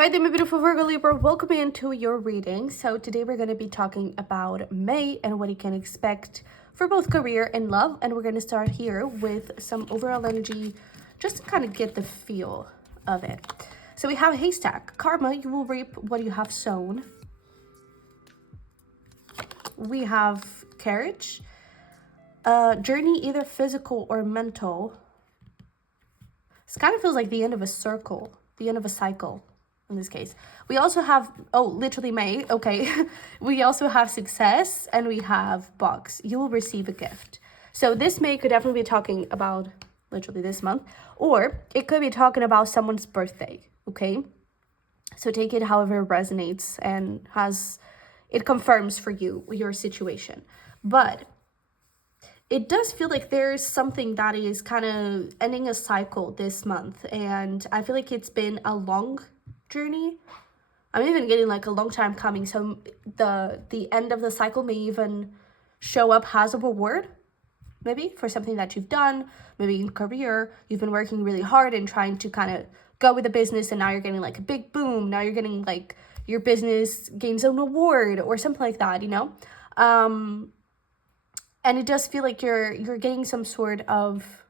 Hi there, my beautiful Virgo Libra. Welcome into your reading. So today we're going to be talking about May and what you can expect for both career and love. And we're going to start here with some overall energy just to kind of get the feel of it. So we have haystack. Karma, you will reap what you have sown. We have carriage. Journey, either physical or mental. This kind of feels like the end of a circle, the end of a cycle. In this case, we also have, literally May, okay. We also have success and we have box. You will receive a gift. So this May could definitely be talking about literally this month, or it could be talking about someone's birthday, okay? So take it however it resonates and it confirms for you your situation. But it does feel like there's something that is kind of ending a cycle this month. And I feel like it's been a long journey. I'm even getting like a long time coming. So the end of the cycle may even show up as a reward, maybe for something that you've done, maybe in career. You've been working really hard and trying to kind of go with the business, and now you're getting like a big boom. Now you're getting like your business gains an award or something like that, you know? And it does feel like you're getting some sort of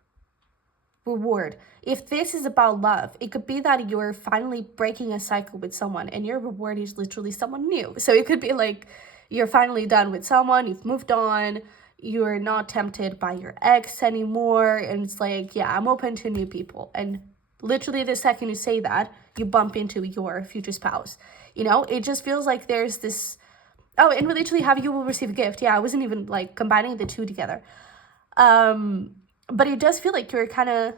reward. If this is about love, it could be that you're finally breaking a cycle with someone and your reward is literally someone new. So it could be like you're finally done with someone, you've moved on, you're not tempted by your ex anymore, and it's like, yeah, I'm open to new people. And literally the second you say that, you bump into your future spouse. You know, it just feels like there's this, and we literally have you will receive a gift. Yeah, I wasn't even like combining the two together. But it does feel like you're kind of,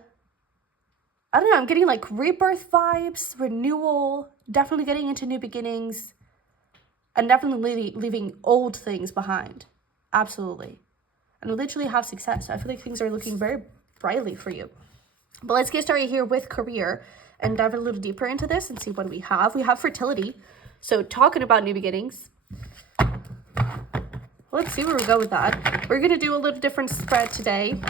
I don't know, I'm getting like rebirth vibes, renewal, definitely getting into new beginnings, and definitely leaving old things behind. Absolutely. And we literally have success. I feel like things are looking very brightly for you. But let's get started here with career and dive a little deeper into this and see what we have. We have fertility. So talking about new beginnings. Let's see where we go with that. We're going to do a little different spread today.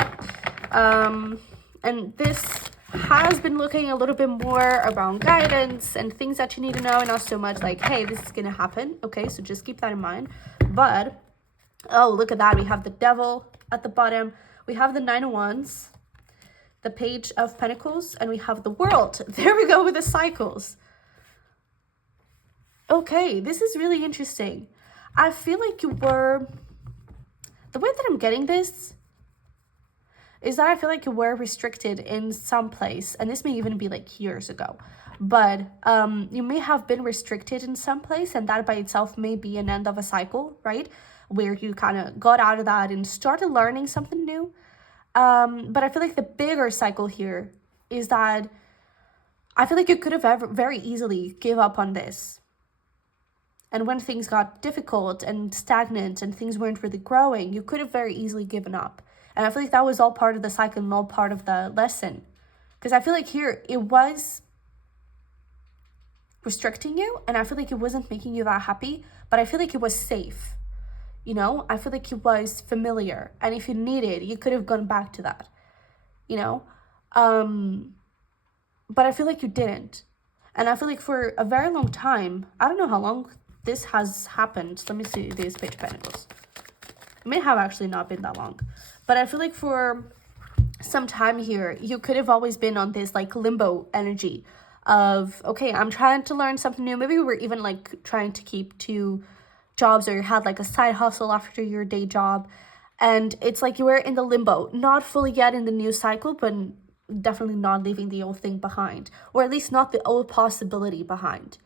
And this has been looking a little bit more around guidance and things that you need to know, and not so much like, hey, this is going to happen. Okay, so just keep that in mind. But, oh, look at that. We have the devil at the bottom. We have the Nine of Wands, the Page of Pentacles, and we have the World. There we go with the cycles. Okay, this is really interesting. I feel like the way that I'm getting this is that I feel like you were restricted in some place, and this may even be like years ago, but you may have been restricted in some place, and that by itself may be an end of a cycle, right? Where you kind of got out of that and started learning something new. But I feel like the bigger cycle here is that I feel like you could have very easily give up on this. And when things got difficult and stagnant and things weren't really growing, you could have very easily given up. And I feel like that was all part of the cycle and all part of the lesson. Because I feel like here, it was restricting you, and I feel like it wasn't making you that happy, but I feel like it was safe. You know, I feel like it was familiar. And if you needed, you could have gone back to that, you know? But I feel like you didn't. And I feel like for a very long time, I don't know how long this has happened. Let me see this Page of Pentacles. It may have actually not been that long. But I feel like for some time here, you could have always been on this like limbo energy of, okay, I'm trying to learn something new. Maybe we were even like trying to keep two jobs, or you had like a side hustle after your day job. And it's like you were in the limbo, not fully yet in the new cycle, but definitely not leaving the old thing behind, or at least not the old possibility behind,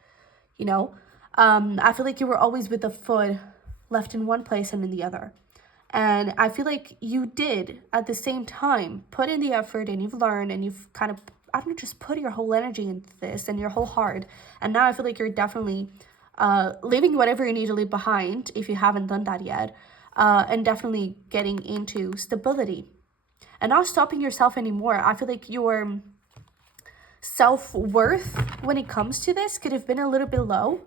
you know? I feel like you were always with the foot left in one place and in the other. And I feel like you did at the same time put in the effort, and you've learned, and you've kind of, I don't know, just put your whole energy into this and your whole heart. And now I feel like you're definitely leaving whatever you need to leave behind if you haven't done that yet, and definitely getting into stability and not stopping yourself anymore. I feel like your self-worth when it comes to this could have been a little bit low.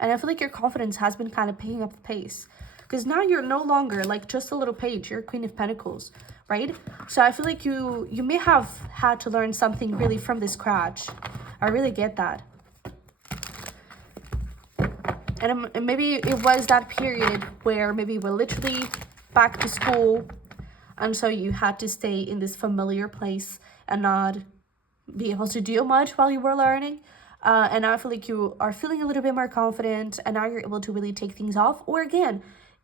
And I feel like your confidence has been kind of picking up the pace. Because now you're no longer like just a little page. You're Queen of Pentacles. right? So I feel like you may have had to learn something really from this scratch. I really get that. And maybe it was that period where maybe we're literally back to school, and so you had to stay in this familiar place and not be able to do much while you were learning. And I feel like you are feeling a little bit more confident, and now you're able to really take things off. Or again,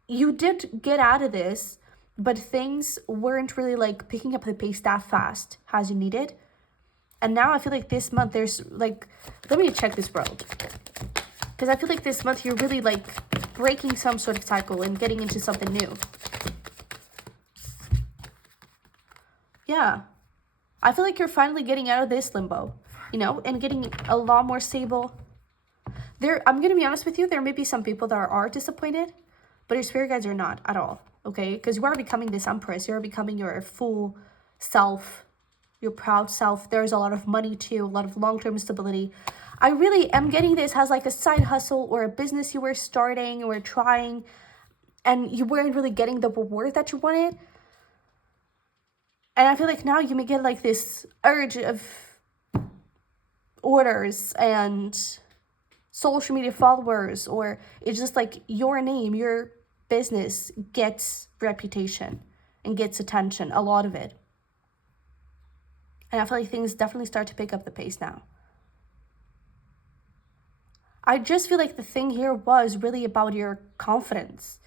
you did get out of this, but things weren't really like picking up the pace that fast as you needed. And now I feel like this month there's like, let me check this world. Because I feel like this month you're really like breaking some sort of cycle and getting into something new. Yeah. I feel like you're finally getting out of this limbo, you know, and getting a lot more stable. I'm going to be honest with you, there may be some people that are disappointed, but your spirit guides are not at all, okay? Because you are becoming this empress. You're becoming your full self, your proud self. There's a lot of money too, a lot of long-term stability. I really am getting this as like a side hustle or a business you were starting or trying, and you weren't really getting the reward that you wanted. And I feel like now you may get like this urge of orders and social media followers, or it's just like your name, your business gets reputation and gets attention, a lot of it. And I feel like things definitely start to pick up the pace now. I just feel like the thing here was really about your confidence.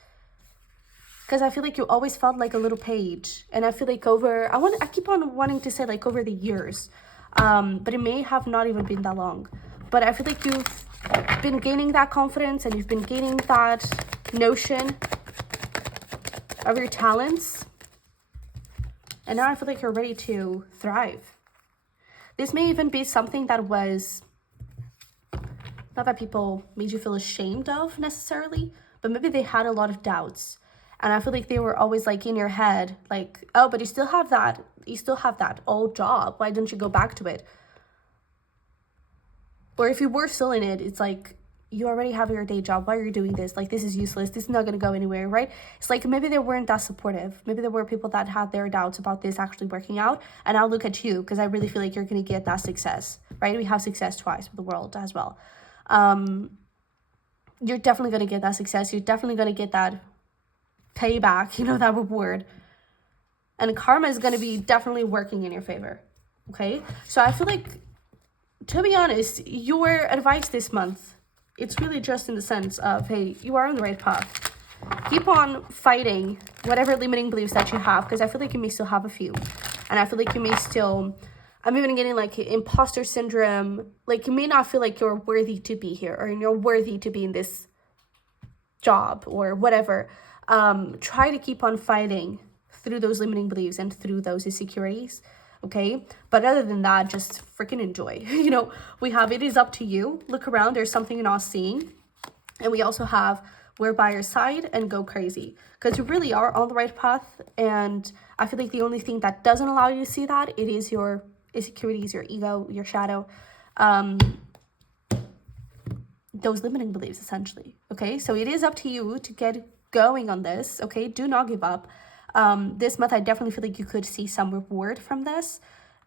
Because I feel like you always felt like a little page. And I feel like I keep on wanting to say like over the years. But it may have not even been that long. But I feel like you've been gaining that confidence and you've been gaining that notion of your talents. And now I feel like you're ready to thrive. This may even be something that was not that people made you feel ashamed of necessarily, but maybe they had a lot of doubts. And I feel like they were always like in your head, like, oh, but you still have that old job. Why don't you go back to it? Or if you were still in it, it's like, you already have your day job. Why are you doing this? Like, this is useless. This is not going to go anywhere, right? It's like maybe they weren't that supportive. Maybe there were people that had their doubts about this actually working out. And I'll look at you because I really feel like you're going to get that success, right? We have success twice with the world as well. You're definitely going to get that success. You're definitely going to get that payback, you know, that reward. And karma is going to be definitely working in your favor, okay? So I feel like, to be honest, your advice this month, it's really just in the sense of, hey, you are on the right path. Keep on fighting whatever limiting beliefs that you have, because I feel like you may still have a few. And I feel like you may still, I'm even getting like imposter syndrome. Like you may not feel like you're worthy to be here or you're worthy to be in this job or whatever. Try to keep on fighting through those limiting beliefs and through those insecurities, okay? But other than that, just freaking enjoy. You know, we have it is up to you. Look around, there's something you're not seeing. And we also have we're by your side and go crazy, because you really are on the right path. And I feel like the only thing that doesn't allow you to see that, it is your insecurities, your ego, your shadow, those limiting beliefs essentially, okay? So it is up to you to get going on this, okay? Do not give up. This month I definitely feel like you could see some reward from this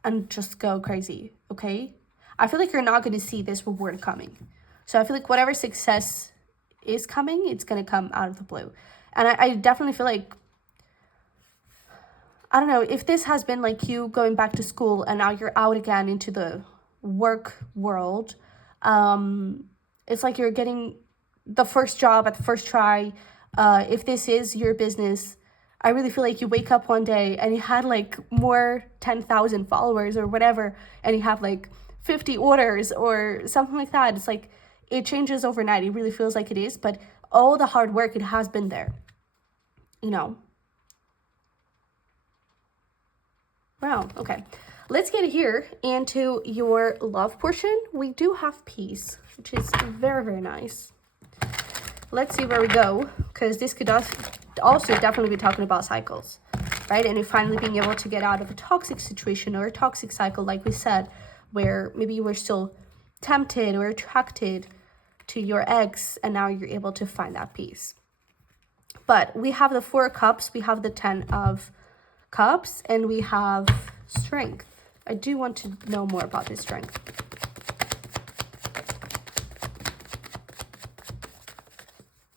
and just go crazy, okay? I feel like you're not going to see this reward coming. So I feel like whatever success is coming, it's going to come out of the blue. And I definitely feel like, I don't know, if this has been like you going back to school and now you're out again into the work world, it's like you're getting the first job at the first try. If this is your business, I really feel like you wake up one day and you had like more 10,000 followers or whatever, and you have like 50 orders or something like that. It's like it changes overnight. It really feels like it is, but all the hard work, it has been there, you know. Wow, okay. Let's get here into your love portion. We do have peace, which is very, very nice. Let's see where we go, because this could also definitely be talking about cycles, right? And you finally being able to get out of a toxic situation or a toxic cycle, like we said, where maybe you were still tempted or attracted to your ex, and now you're able to find that peace. But we have the 4 of Cups, we have the 10 of Cups, and we have Strength. I do want to know more about this Strength.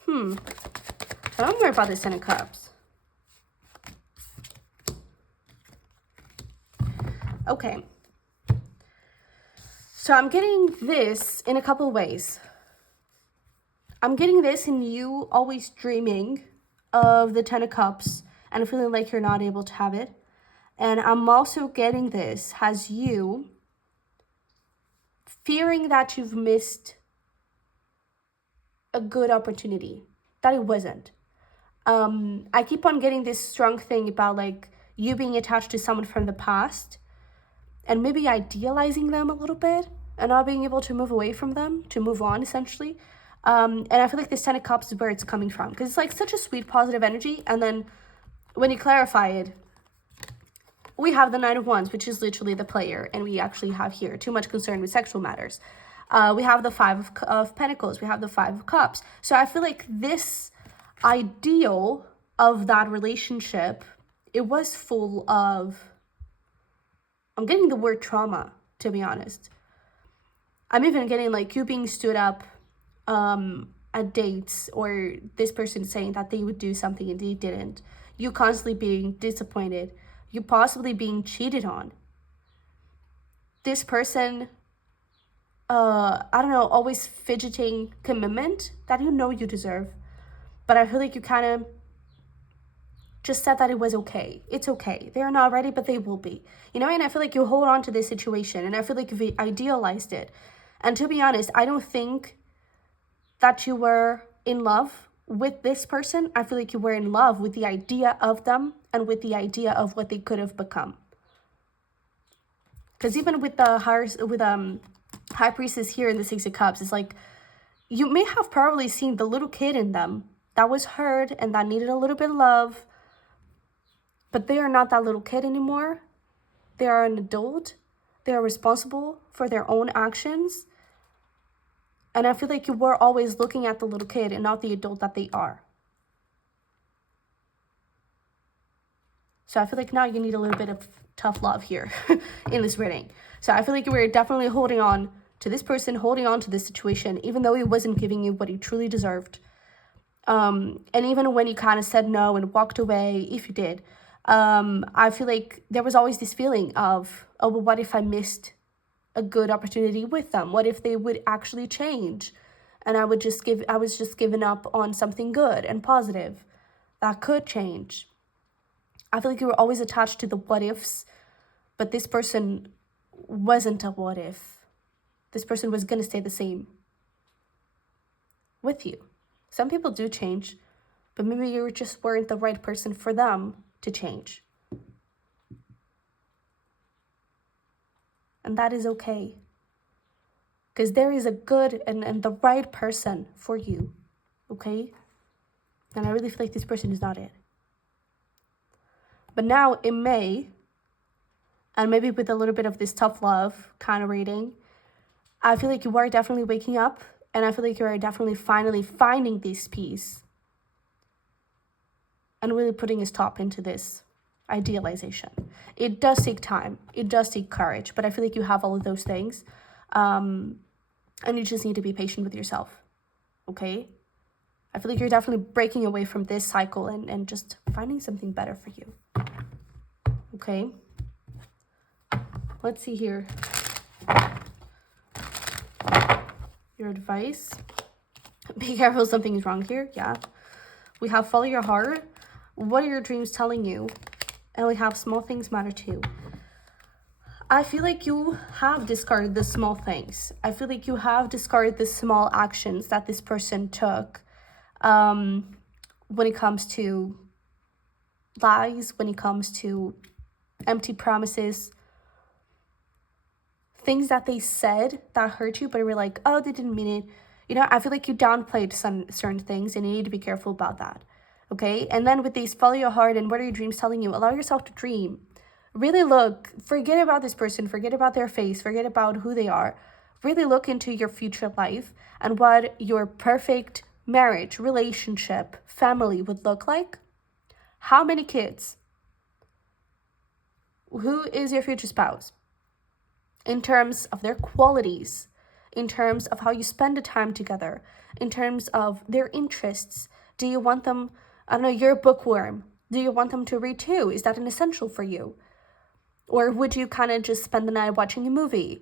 I don't know more about this Ten of Cups. Okay. So I'm getting this in a couple of ways. I'm getting this in you always dreaming of the Ten of Cups and feeling like you're not able to have it. And I'm also getting this as you fearing that you've missed a good opportunity, that it wasn't. I keep on getting this strong thing about like you being attached to someone from the past and maybe idealizing them a little bit and not being able to move away from them, to move on essentially. And I feel like this Ten of Cups is where it's coming from because it's like such a sweet, positive energy. And then when you clarify it, we have the Nine of Wands, which is literally the player. And we actually have here too much concern with sexual matters. We have the Five of Pentacles. We have the Five of Cups. So I feel like this ideal of that relationship, it was full of, I'm getting the word trauma, to be honest. I'm even getting like you being stood up at dates, or this person saying that they would do something and they didn't. You constantly being disappointed. You possibly being cheated on. This person, I don't know, always fidgeting commitment that you know you deserve. But I feel like you kind of just said that it was okay. It's okay. They're not ready, but they will be. You know, and I feel like you hold on to this situation, and I feel like you've idealized it. And to be honest, I don't think that you were in love with this person. I feel like you were in love with the idea of them and with the idea of what they could have become. Because even with the High Priestess here in the Six of Cups, it's like you may have probably seen the little kid in them that was hurt and that needed a little bit of love. But they are not that little kid anymore. They are an adult. They are responsible for their own actions. And I feel like you were always looking at the little kid and not the adult that they are. So I feel like now you need a little bit of tough love here in this reading. So I feel like you were definitely holding on to this person, holding on to this situation, even though he wasn't giving you what he truly deserved. And even when you kind of said no and walked away, if you did, I feel like there was always this feeling of, oh, well, what if I missed a good opportunity with them? What if they would actually change? And I was just giving up on something good and positive that could change. I feel like you were always attached to the what ifs, but this person wasn't a what if. This person was going to stay the same with you. Some people do change, but maybe you just weren't the right person for them to change. And that is okay. Because there is a good and the right person for you. Okay? And I really feel like this person is not it. But now in May, and maybe with a little bit of this tough love kind of reading, I feel like you are definitely waking up. And I feel like you are definitely finally finding this peace. And really putting a stop into this idealization. It does take time. It does take courage. But I feel like you have all of those things. And you just need to be patient with yourself. Okay? I feel like you're definitely breaking away from this cycle and just finding something better for you. Okay? Let's see here. Your advice. Be careful, something is wrong here. Yeah. We have follow your heart. What are your dreams telling you? And we have small things matter too. I feel like you have discarded the small things. I feel like you have discarded the small actions that this person took when it comes to lies, when it comes to empty promises, things that they said that hurt you, but we're like, oh, they didn't mean it. You know, I feel like you downplayed some certain things and you need to be careful about that. Okay? And then with these, follow your heart and what are your dreams telling you? Allow yourself to dream. Really look, forget about this person, forget about their face, forget about who they are. Really look into your future life and what your perfect marriage, relationship, family would look like. How many kids? Who is your future spouse? In terms of their qualities, in terms of how you spend the time together, in terms of their interests. Do you want them, I don't know, you're a bookworm. Do you want them to read too? Is that an essential for you? Or would you kind of just spend the night watching a movie?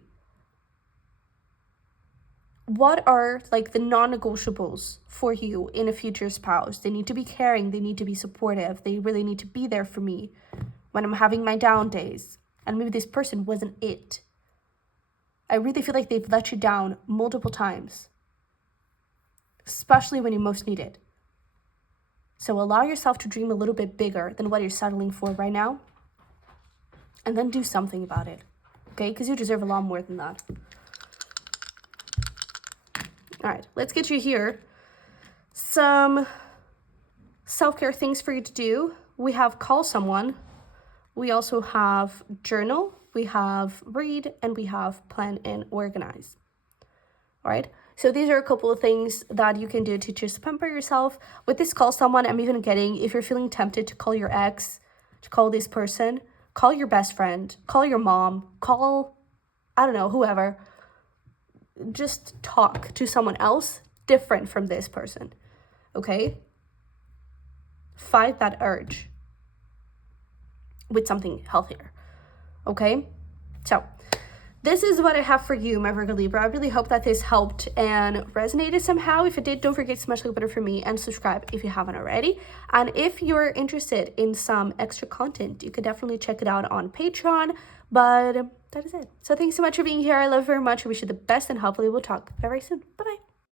What are like the non-negotiables for you in a future spouse? They need to be caring. They need to be supportive. They really need to be there for me when I'm having my down days. And maybe this person wasn't it. I really feel like they've let you down multiple times, especially when you most need it. So allow yourself to dream a little bit bigger than what you're settling for right now, and then do something about it, okay? Because you deserve a lot more than that. All right, let's get you here some self-care things for you to do. We have call someone. We also have journal. We have read, and we have plan and organize. All right. So these are a couple of things that you can do to just pamper yourself. With this call someone, I'm even getting, if you're feeling tempted to call your ex, to call this person, call your best friend, call your mom, call, I don't know, whoever. Just talk to someone else different from this person. Okay? Fight that urge with something healthier. Okay, so this is what I have for you, my Virgo Libra. I really hope that this helped and resonated somehow. If it did, don't forget to smash the like button for me and subscribe if you haven't already. And if you're interested in some extra content, you can definitely check it out on Patreon. But that is it. So thanks so much for being here. I love you very much. I wish you the best, and hopefully we'll talk very soon. Bye-bye.